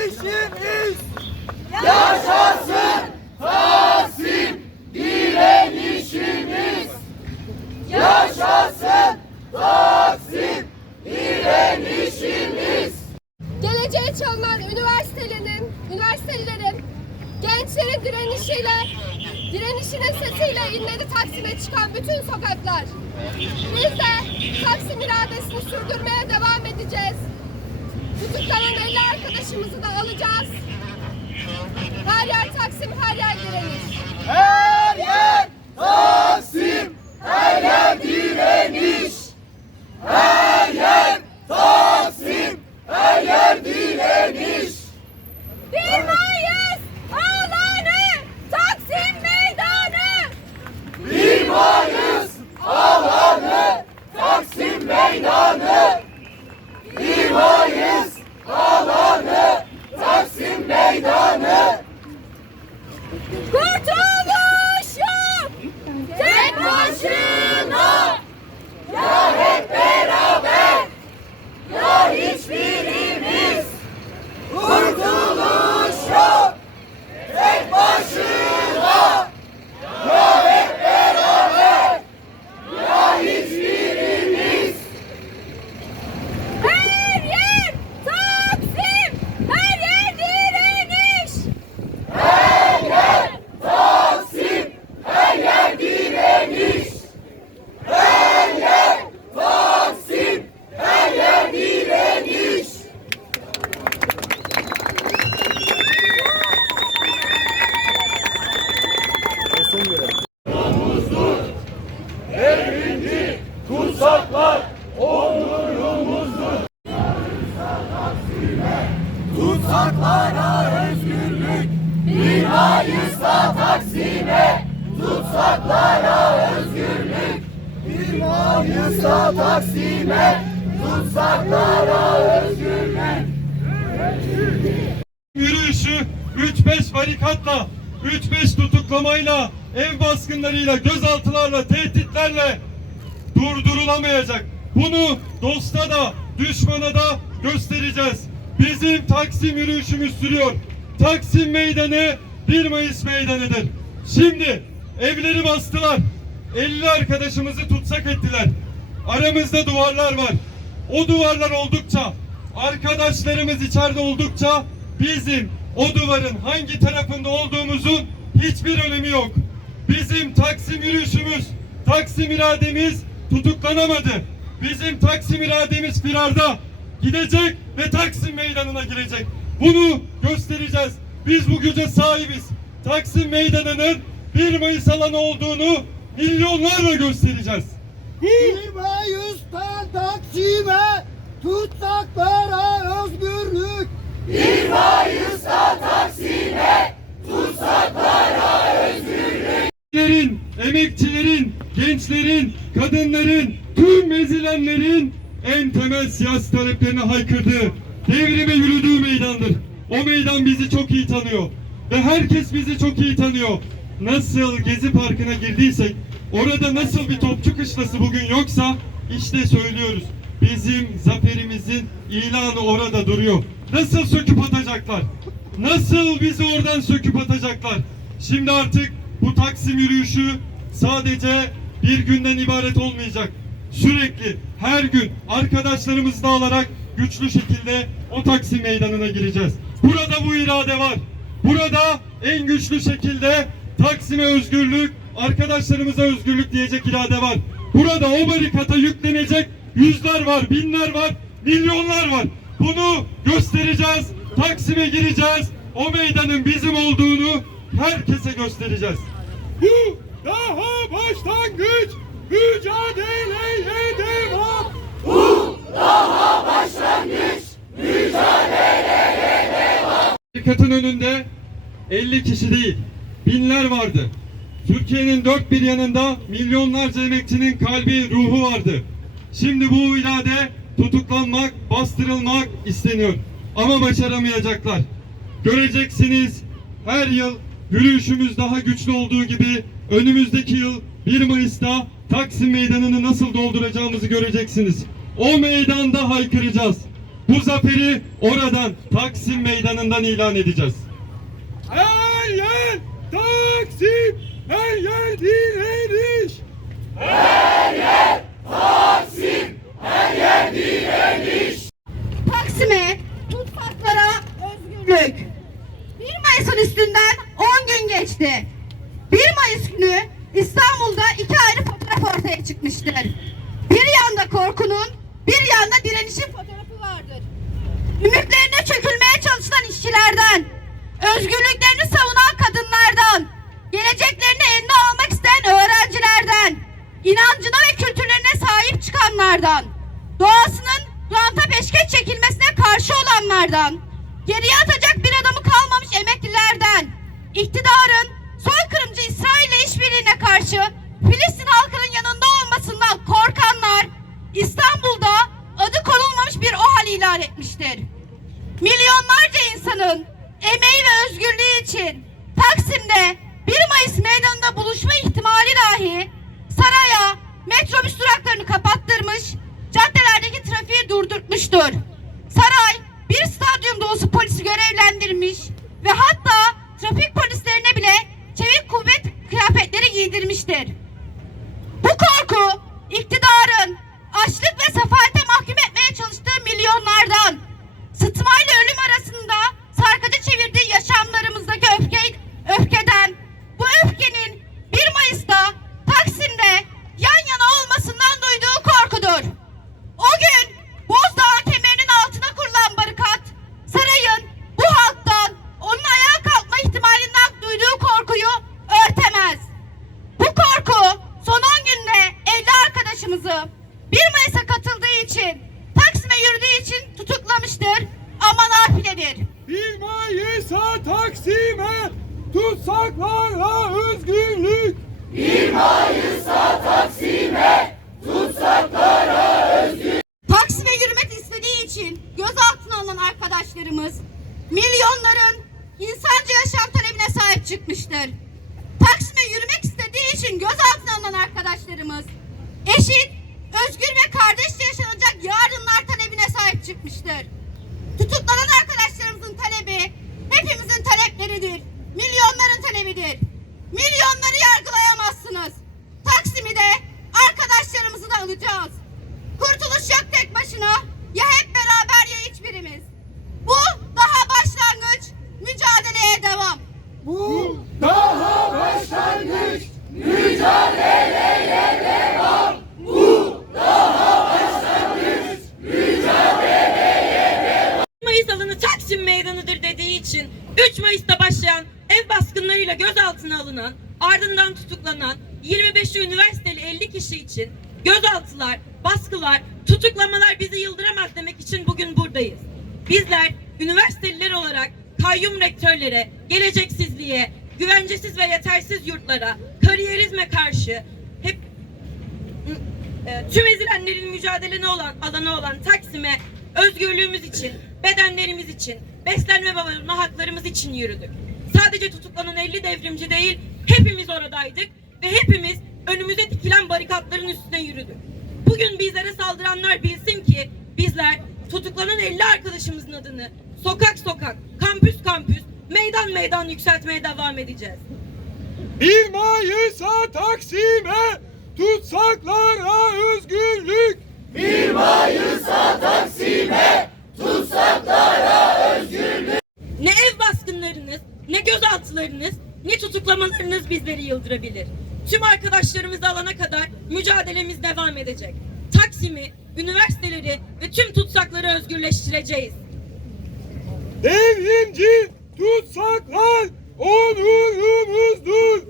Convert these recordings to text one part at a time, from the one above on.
direnişimiz. Yaşasın Taksim direnişimiz. Yaşasın Taksim direnişimiz. Geleceğe çalınan üniversitelerin, üniversitelerin gençlerin direnişiyle, direnişinin sesiyle inledi Taksim'e çıkan bütün sokaklar. Biz de Taksim iradesini sürdürmeye devam edeceğiz. Tutuklanan 50 arkadaşımızı da alacağız. Her yer Taksim, her yer direniş. Her yer Taksim, her yer direniş. Her yer Taksim, her yer direniş. Bir Mayıs alanı Taksim meydanı. 1 Mayıs alanı Taksim meydanı 1 Mayıs alanı Taksim meydanı Kurtuluş yok. Tek başına. Ya hep beraber ya hiçbirimiz Kurtuluş yok tek başına Ya hep beraber ya hiçbirimiz Her yer Taksim. Her yer direniş. Her yer Taksim, her yer direniş. Her yer Taksim, her yer direniş. Devrimci tutsaklar onurumuzdur. Tutsaklara özgürlük bir Mayıs'ta Taksim'e. Tutsaklara özgürlük bir Mayıs'ta Taksim'e. Tutsaklara özgürlük. Yürüyüşü 3-5 barikatla, 3-5 tutuklamayla, ev baskınlarıyla, gözaltılarla, tehditlerle durdurulamayacak. Bunu dosta da, düşmana da göstereceğiz. Bizim Taksim yürüyüşümüz sürüyor. Taksim Meydanı 1 Mayıs meydanıdır. Şimdi evleri bastılar. 50 arkadaşımızı tutsak ettiler. Aramızda duvarlar var. O duvarlar oldukça, arkadaşlarımız içeride oldukça bizim o duvarın hangi tarafında olduğumuzun hiçbir önemi yok. Bizim Taksim yürüyüşümüz, Taksim irademiz tutuklanamadı. Bizim Taksim irademiz firarda gidecek ve Taksim meydanına girecek. Bunu göstereceğiz. Biz bu güce sahibiz. Taksim meydanının 1 Mayıs alanı olduğunu milyonlarla göstereceğiz. 1 Mayıs'tan Taksim'e tutsaklara özgürlük. 1 Mayıs'ta Taksim'e Tutsaklara özgürlük Emekçilerin, emekçilerin, gençlerin, kadınların, tüm ezilenlerin en temel siyasi taleplerini haykırdığı, devrime yürüdüğü meydandır. O meydan bizi çok iyi tanıyor. Ve herkes bizi çok iyi tanıyor. Nasıl Gezi Parkı'na girdiysek, orada nasıl bir topçu kışlası bugün yoksa, işte söylüyoruz. Bizim zaferimizin ilanı orada duruyor. Nasıl söküp atacaklar? Nasıl bizi oradan söküp atacaklar? Şimdi artık bu Taksim yürüyüşü sadece bir günden ibaret olmayacak. Sürekli her gün arkadaşlarımızı da alarak güçlü şekilde o Taksim meydanına gireceğiz. Burada bu irade var. Burada en güçlü şekilde Taksim'e özgürlük, arkadaşlarımıza özgürlük diyecek irade var. Burada o barikata yüklenecek yüzler var, binler var, milyonlar var. Bunu göstereceğiz. Taksim'e gireceğiz. O meydanın bizim olduğunu herkese göstereceğiz. Bu daha başlangıç. Mücadeleye devam. Daha başlangıç Barikatın önünde 50 kişi değil, binler vardı. Türkiye'nin dört bir yanında milyonlarca emekçinin kalbi, ruhu vardı. Şimdi bu irade tutuklanmak, bastırılmak isteniyor. Ama başaramayacaklar. Göreceksiniz her yıl yürüyüşümüz daha güçlü olduğu gibi önümüzdeki yıl 1 Mayıs'ta Taksim Meydanı'nı nasıl dolduracağımızı göreceksiniz. O meydanda haykıracağız. bu zaferi oradan Taksim Meydanı'ndan ilan edeceğiz. Her yer Taksim, her yer direniş. Taksim'e, mutfaklara özgürlük. 1 Mayıs'ın üstünden 10 gün geçti. 1 Mayıs günü İstanbul'da iki ayrı fotoğraf ortaya çıkmıştır. Bir yanda korkunun, bir yanda direnişin fotoğrafı vardır. Ümitlerine çökülmeye çalışan işçilerden, özgürlüklerini savunan kadınlardan, geleceklerini eline almak isteyen öğrencilerden, inancına ve kültürlerine sahip çıkanlardan, doğasının ranta peşkeş çekilmesine karşı olanlardan, geriye atacak bir adamı kalmamış emeklilerden, iktidarın soykırımcı İsrail'le işbirliğine karşı Filistin halkının yanında olmasından korkanlar İstanbul'da adı konulmamış bir OHAL ilan etmiştir. Milyonlarca insanın emeği ve özgürlüğü için Taksim'de 1 Mayıs meydanında buluşma ihtimali dahi saraya metrobüs duraklarını kapattırmış, caddelerdeki trafiği durdurtmuştur. Saray bir stadyum dolusu polisi görevlendirmiş ve hatta trafik çevik kuvvet kıyafetleri giydirmiştir. Ama nafiledir. Bir Mayıs'a Taksim'e, tutsaklara özgürlük. Taksim'e yürümek istediği için gözaltına alınan arkadaşlarımız milyonların insanca yaşam talebine sahip çıkmıştır. Taksim'e yürümek istediği için gözaltına alınan arkadaşlarımız eşit, özgür ve kardeşçe yaşanacak yarınlar talebine sahip çıkmıştır. Tutuklanan arkadaşlarımızın talebi hepimizin talepleridir. Milyonların talebidir. Milyonları yargılayamazsınız. Taksim'i de arkadaşlarımızı da alacağız. Kurtuluş yok tek başına. Ya hep beraber ya hiçbirimiz. Bu daha başlangıç. Mücadeleye devam. Bu daha başlangıç. Mayıs alanı Taksim Meydanı'dır dediği için 3 Mayıs'ta başlayan ev baskınlarıyla gözaltına alınan, ardından tutuklanan 25 50 kişi için gözaltılar, baskılar, tutuklamalar bizi yıldıramaz demek için bugün buradayız. Bizler üniversiteliler olarak kayyum rektörlere, geleceksizliğe, güvencesiz ve yetersiz yurtlara, kariyerizme karşı hep e, tüm ezilenlerin mücadelene olan alanı olan Taksim'e özgürlüğümüz için, bedenlerimiz için, beslenme ve haklarımız için yürüdük. Sadece tutuklanan 50 devrimci değil, hepimiz oradaydık ve hepimiz önümüze dikilen barikatların üstüne yürüdük. Bugün bizlere saldıranlar bilsin ki bizler tutuklanan 50 arkadaşımızın adını sokak sokak, kampüs kampüs, meydan meydan yükseltmeye devam edeceğiz. Bir Mayıs'a Taksim'e, tutsaklara özgürlük. Bir Mayıs'a Taksim'e, tutsaklara özgürlük. Ne ev baskınlarınız, ne gözaltılarınız, ne tutuklamalarınız bizleri yıldırabilir. Tüm arkadaşlarımızı alana kadar mücadelemiz devam edecek. Taksim'i, üniversiteleri ve tüm tutsakları özgürleştireceğiz. Devrimci tutsaklar onurumuzdur.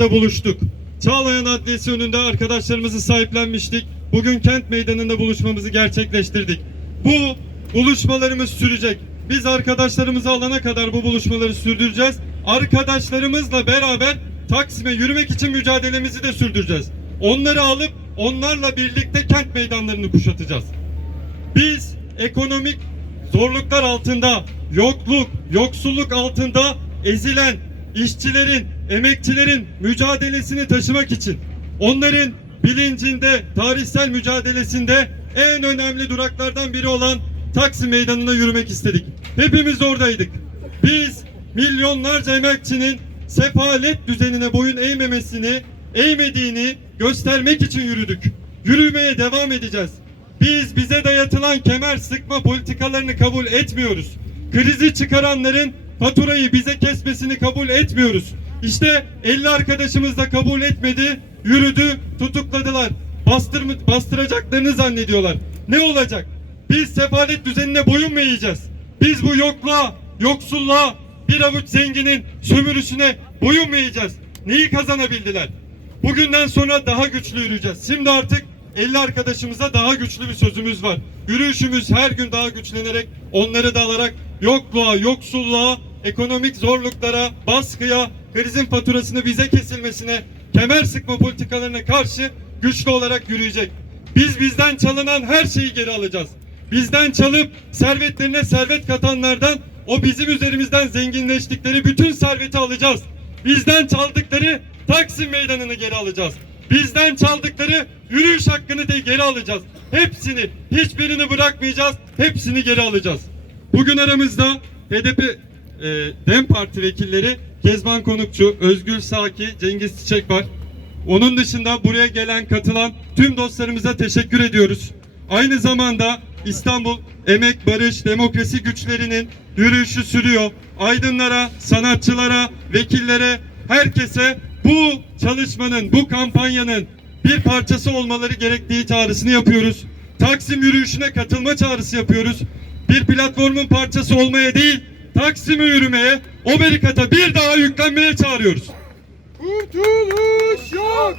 da buluştuk. Çağlayan Adliyesi önünde arkadaşlarımızı sahiplenmiştik. Bugün kent meydanında buluşmamızı gerçekleştirdik. Bu buluşmalarımız sürecek. Biz arkadaşlarımızı alana kadar bu buluşmaları sürdüreceğiz. Arkadaşlarımızla beraber Taksim'e yürümek için mücadelemizi de sürdüreceğiz. Onları alıp onlarla birlikte kent meydanlarını kuşatacağız. Biz ekonomik zorluklar altında, yokluk, yoksulluk altında ezilen işçilerin, emekçilerin mücadelesini taşımak için, onların bilincinde, tarihsel mücadelesinde en önemli duraklardan biri olan Taksim Meydanı'na yürümek istedik. Hepimiz oradaydık. Biz milyonlarca emekçinin sefalet düzenine boyun eğmemesini, eğmediğini göstermek için yürüdük. Yürümeye devam edeceğiz. Biz bize dayatılan kemer sıkma politikalarını kabul etmiyoruz. Krizi çıkaranların faturayı bize kesmesini kabul etmiyoruz. İşte 50 arkadaşımız da kabul etmedi, yürüdü, tutukladılar. Bastır, bastıracaklarını zannediyorlar. Ne olacak? Biz sefalet düzenine boyun mu eğeceğiz? Biz bu yokluğa, yoksulluğa, bir avuç zenginin sömürüsüne boyun mu eğeceğiz? Neyi kazanabildiler? Bugünden sonra daha güçlü yürüyeceğiz. Şimdi artık 50 arkadaşımıza daha güçlü bir sözümüz var. Yürüyüşümüz her gün daha güçlenerek, onları da alarak yokluğa, yoksulluğa, ekonomik zorluklara, baskıya, krizin faturasını bize kesilmesine, kemer sıkma politikalarına karşı güçlü olarak yürüyecek. Biz bizden çalınan her şeyi geri alacağız. Bizden çalıp servetlerine servet katanlardan o bizim üzerimizden zenginleştikleri bütün serveti alacağız. Bizden çaldıkları Taksim Meydanı'nı geri alacağız. Bizden çaldıkları yürüyüş hakkını da geri alacağız. Hepsini, hiçbirini bırakmayacağız. Hepsini geri alacağız. Bugün aramızda HDP e, DEM Parti vekilleri Kezban Konukçu, Özgül Saki, Cengiz Çiçek var. Onun dışında buraya gelen, katılan tüm dostlarımıza teşekkür ediyoruz. Aynı zamanda İstanbul Emek, Barış, Demokrasi güçlerinin yürüyüşü sürüyor. Aydınlara, sanatçılara, vekillere, herkese bu çalışmanın, bu kampanyanın bir parçası olmaları gerektiği çağrısını yapıyoruz. Taksim yürüyüşüne katılma çağrısı yapıyoruz. Bir platformun parçası olmaya değil, Taksim'e yürümeye, o barikata bir daha yüklenmeye çağırıyoruz. Kurtuluş yok.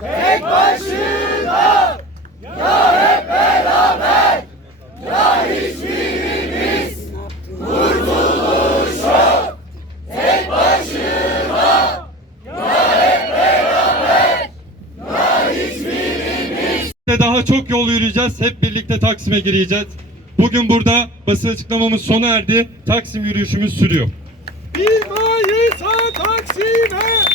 Tek başına ya hep beraber ya hiçbirimiz kurtuluş yok. Tek başına ya hep beraber ya hiçbirimiz de daha çok yol yürüyeceğiz. Hep birlikte Taksim'e gireceğiz. Bugün burada basın açıklamamız sona erdi. Taksim yürüyüşümüz sürüyor. 1 Mayıs'a Taksim'e.